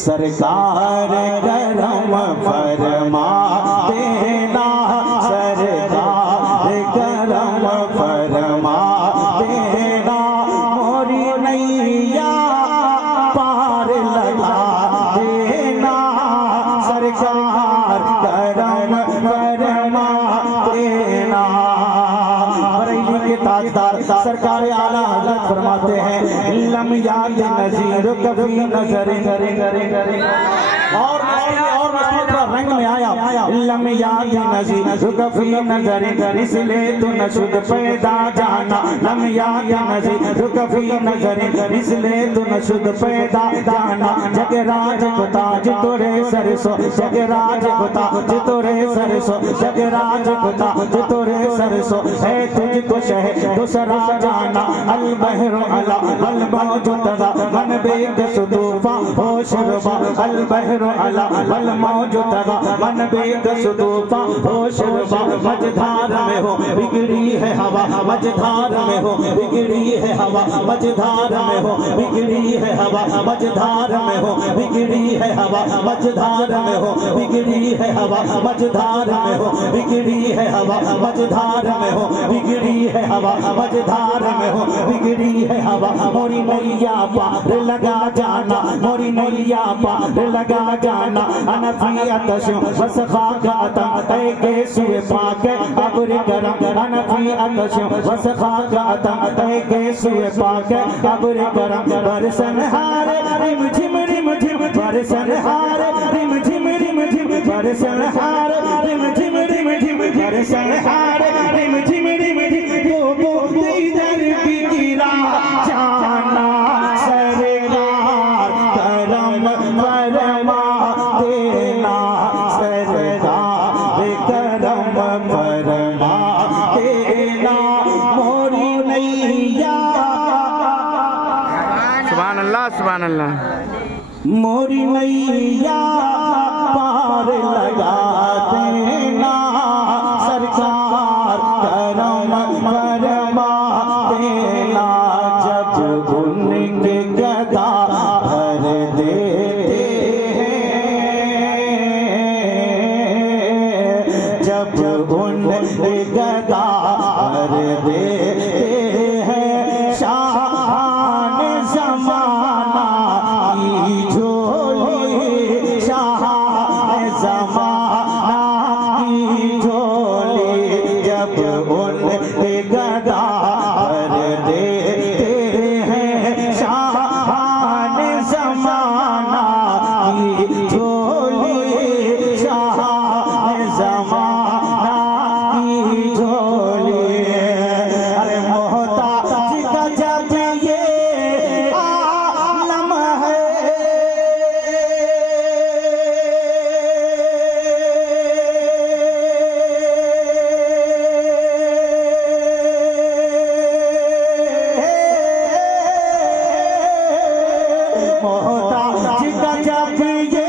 सरकार करम फरमा देना, सरकार करम फरमा देना, मोरी नैया पार लगा देना, सरकार करम फरमा देना। बरेली के ताजदार सरकार आला हज़रत फरमाते हैं, लम याद नज़ीर कभी नजर और रंग में आया, लम याद नज़ीर कभी नजर, इसलिए तू नशुद पैदा जाना, लम याद नज़ीर कभी नजर, इसलिए तू नशुद पैदा जाना, जगराज को ताज तोरे सरसो, जगराज को ताज तोरे सरसो, जगराज को ताज तोरे सरसो, है तुझको शहर दूसरा जाना, अल बहरो अला अल मौजूद मन बेग सुदूफा होश रुबा, अल बहरो अला अल मौजूद मन बेग सुदूफा होश रुबा, मझधार में हो बिगड़ी है हवा, मझधार में हो बिगड़ी है हवा, मझधार में हो बिगड़ी है हवा, मझधार में हो बिगड़ी है हवा, मझधार में हो बिगड़ी है हवा, मझधार में हो बिगड़ी है हवा, मझधार में हो बिगड़ी है हवा, मझधार में हो बिगड़ी है हवा, मोरी नैया पार लगा जाना, मोरी नैया पार लगा जाना, अनफियत शो बस खाका तम के सुए पाके अबुर करम, अनफियत शो बस खाका तम के सुए पाके अबुर करम, बरसन हारे रिम झिम बरसन हारे रिम झिम बरसन हारे रिम झिम बरसन हारे रिम झिम तो इधर भी गिरा जाना, सरकार करम फरमा देना, सरकार करम फरमा देना, मोरी नैया सुभान अल्लाह सुभान अल्लाह, मोरी नैया पार लगा देना, सरकार करम फरमा देना, जब उनके गदा भर देते हैं, जब उनके गदा भर देते हैं, शान ज़माना की झोली, शान ज़माना की झोली, जब उनके गदा भर देते हैं, शान ज़माना की झोली, शान ज़माना की झोली। अरे मोहताज का जब ये आलम है, मोहताज का जब ये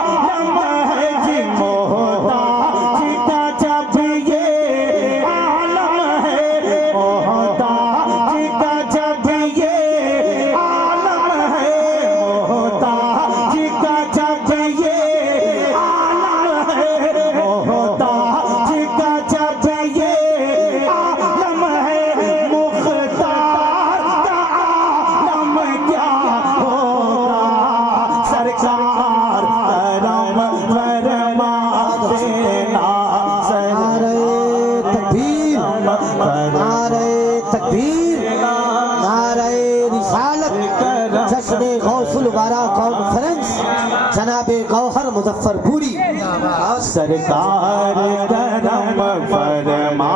आलम है जी, मोहताज का जब ये आलम है, मोहताज का जब ये आलम है, मोहताज का जब ये आलम है, मोहताज का जब ये आलम है, मुख्तार का आलम क्या होगा, सरकार करम फरमा देना, नारे तकबीर, नारे रिसालत, जश्न गौसुल वारा कॉन्फ्रेंस जनाबे गौहर मुजफ्फरपुरी, सरकार करम फरमा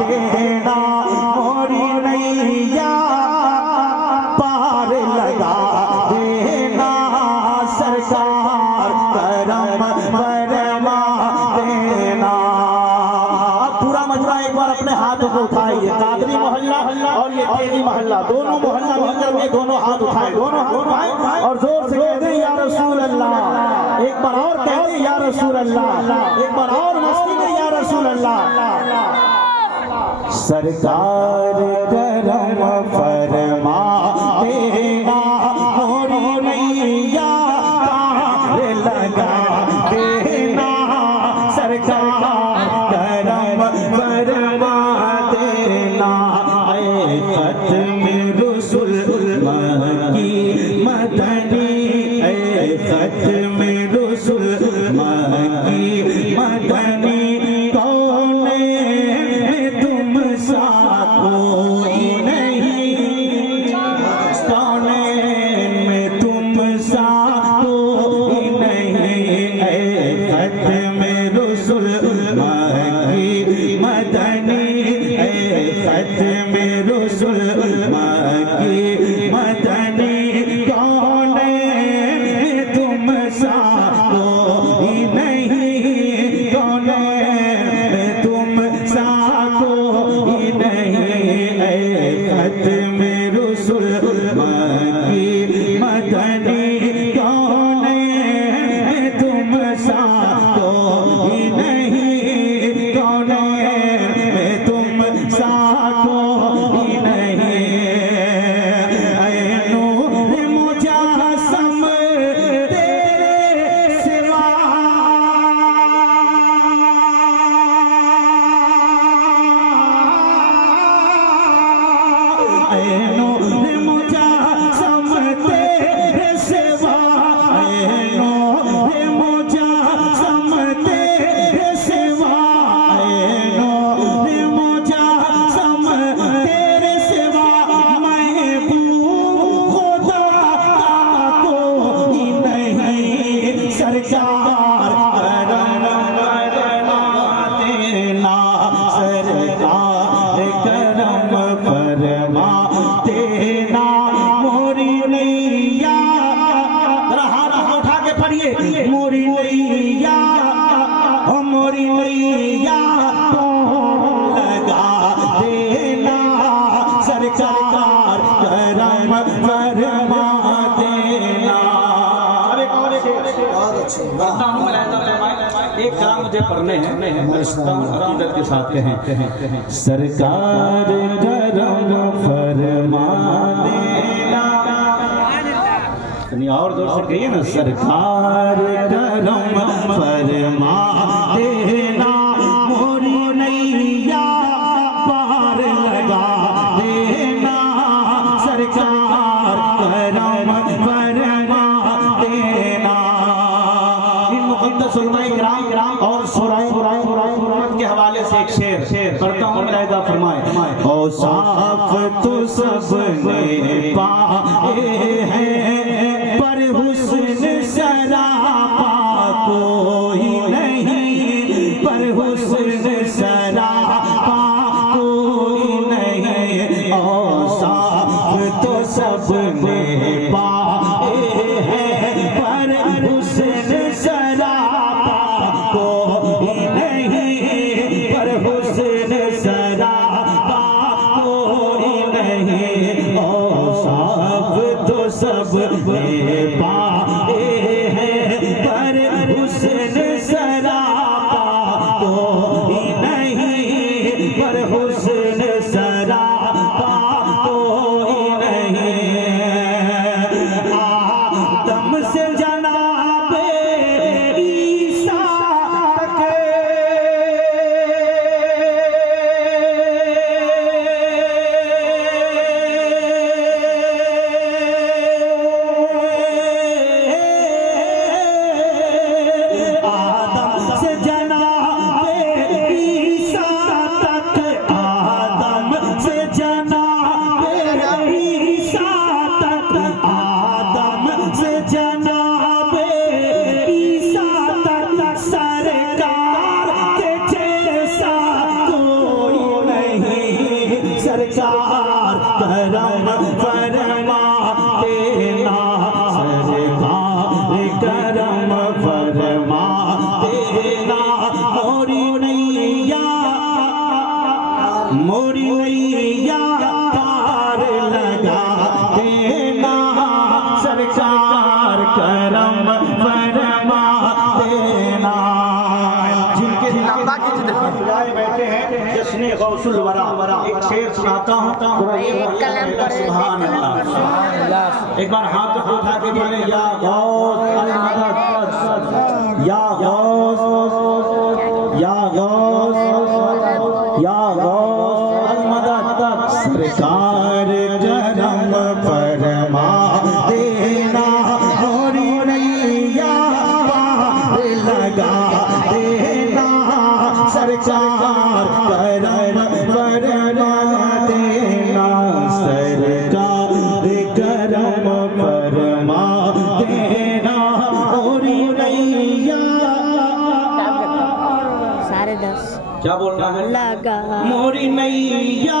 देना, मोरी नैया पार लगा देना, सरकार करम फरमा देना। पूरा मजरा एक बार अपने हाथों को उठाइए, कादरी मोहल्ला और ये तेली मोहल्ला दोनों मोहल्ला मिलकर के दोनों हाथ उठाए, दोनों हाथ उठाए और जोर से कह दे या रसूल अल्लाह, एक बार और कह दे या रसूल अल्लाह, एक बार और मस्ती में या रसूल अल्लाह। सरकार करम फरमा देना, मोरी में रसूल मक्की मदनी कौन तुम सा कोई नहीं, कौन तुम सा कोई नहीं। खत में रसूल मक्की मदनी कौन तुम सा कोई नहीं, कौन तुम सा कोई नहीं। ऐ नूर मुजासम तेरे सिवा, ऐ नूर मुजासम तेरे सिवा, ऐ नूर मुजासम तेरे सिवा, ऐ नूर मुजासम तेरे सिवा। महबूब खुदा कोई नहीं, सरकार करम देना, सरकार करम फरमा देना। मोरी नैया हाथ उठा के पढ़िए, मोरी नैया ओ मोरी नैया तो लगा देना, सरकार करम फरमा देना। बहुत अच्छे, एक कलाम मुझे पढ़ने हैं, अकीदत के साथ कहें। सरकार करम फरमा देना, और जोर से कहिए ना, सरकार करम फरमा देना। मोरी नैया पार लगा देना, सरकार करम फरमा देना। इन मुक़द्दस उलमाए किराम और सुराए के हवाले से एक शेर करता हूँ, मुलाहिज़ा फरमाए। औसाफ तो सबने पाए हैं, पर हुस्न सरापा कोई नहीं, पर हुस्न सरापा कोई नहीं। औसाफ तो सबने पाए हैं, पर हुस्न सरापा कोई नहीं, पर हुस्न सरापा कोई नहीं। औसाफ तो सबने पाए हैं, पर हुस्न सरापा कोई नहीं, पर हुस्न सरापा कोई नहीं। आदम से जनाबे ईसा तक, आदम से जनाबे ईसा तक, आदम से जनाबे ईसा तक, आदम से जनाबे ईसा तक, सरकार के जैसा कोई नहीं, सरकार करम फरमा देना, सरकार करम फरमा देना। मोरी नैया, मोरी नैया पार लगा देना, सरकार करम फरमा देना। जिनके बैठे हैं जश्न गौसुल वरा, एक शेर सुनाता हूँ। सुभान अल्लाह। एक बार हाथ उठा के बोले, या गौस अल मदद, या गौस, या गौस, या गौस अल मदद। सरकार करम फरमा देना, मोरी नैया पार लगा देना, सरकार करम फरमा देना, सरकार करम फरमा देना। मोरी नैया सारे 10 क्या बोल रहा है? लगा मोरी नैया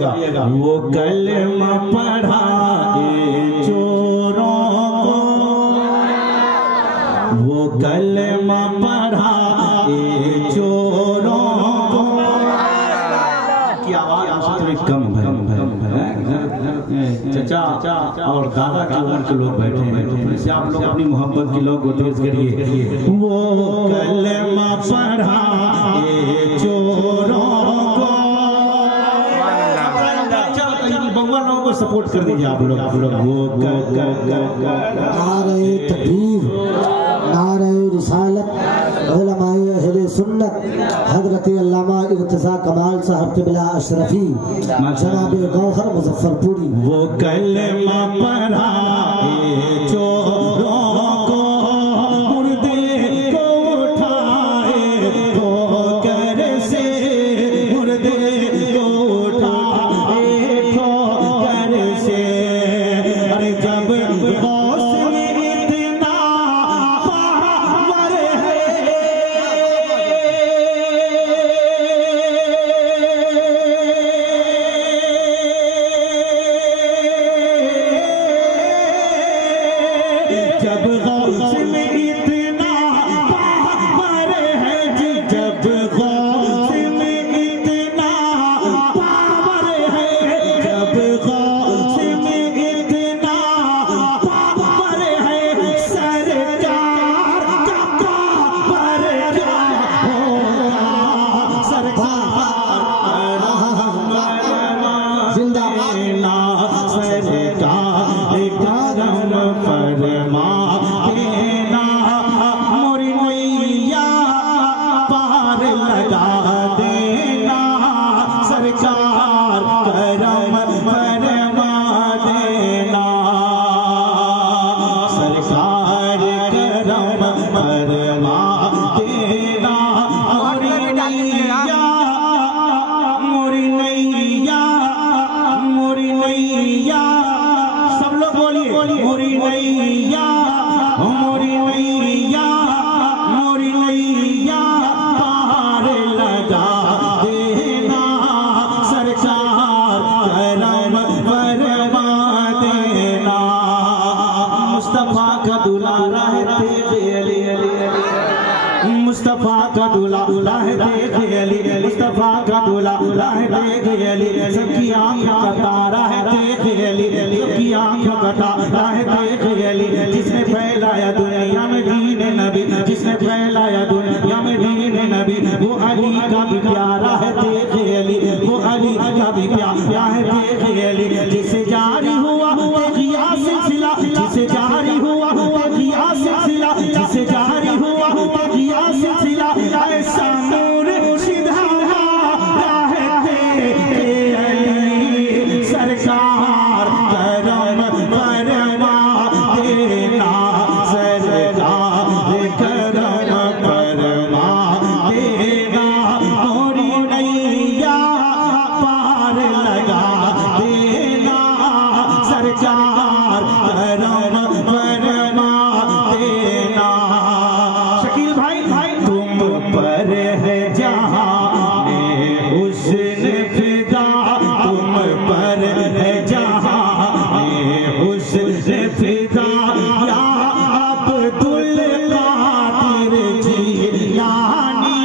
सुनिएगा। वो कलमा पढ़ा चोरों को, वो कलमा पढ़ा चोरों को। की आवाज थोड़ी कम है। चाचा और दादा की उम्र के लोग बैठे हैं, तो इससे आप लोग अपनी मोहब्बत की लोग तेज करिए। वो कलमा पढ़ा चोरों को, बंगवा लोगों को सपोर्ट कर दीजिए आप लोग। वो नारे तकबीर, नारे रिसालत, उलमाए अहले सुन्नत हजरत अल्लामा इर्तिजा कमाल साहब क़िबला अशरफी जनाब गौहर मुजफ्फरपुरी। वो कलमा पढ़ा चोरों को, मुर्दे को उठाए ठोकर से, मुर्दे को उठाए ठोकर से। अरे जब गौस में इतना पावर है, जब गौस में इतना पावर है जी, जब गौस में इतना पावर है, जब गौस में इतना पावर है, सरकार का पावर क्या होगा, सरकार जिंदाबाद सरकार करम फरमा देना, मोरी नैया पार लगा देना, सरकार करम फरमा देना, सरकार करम फरमा देना, मोरी नैया, मोरी नैया, मोरी नैया। सब लोग बोलिए, मोरी नैया, मोरी नैया, मोरी नैया पार लगा देना, सरकार करम फरमा देना। मुस्तफा का दुलारा है तेरे अली, मुस्तफा का दुलारा है तेरे अली, मुस्तफा का दुलारा है तेरे अली, सबकी आंखों का तारा है तेरे अली, सबकी आंखों का तारा है तेरे अली। जिसने फैलाया दुनिया में दीन नबी, जिसने फैलाया दुनिया में दीन नबी, वो अली का भी प्यारा है तेरे अली, वो अली का भी प्यारा है तेरे अली। जिसे जारी हुआ तेगिया सिलसिला, जिसे जारी हुआ तेगिया सिलसिला, जिसे जारी हुआ तेगिया सिलसिला, ऐसा नूर सीधा राह तेरे अली, सरकार करम फरमा देना, सरकार करम फरमा देना, मोरी नैया पार लगा देना, सरकार करम फरमा देना। शकील भाई, तुम पर है जहां में हुस्न फिदा, तुम पर है जहां में हुस्न फिदा, या अब्दुल कादिर जीलानी,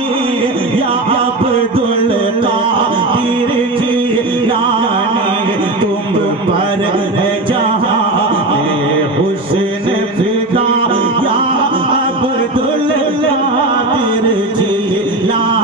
या अब्दुल कादिर जीलानी, तुम पर है जहां में हुस्न फिदा, या अब्दुल कादिर जीलानी।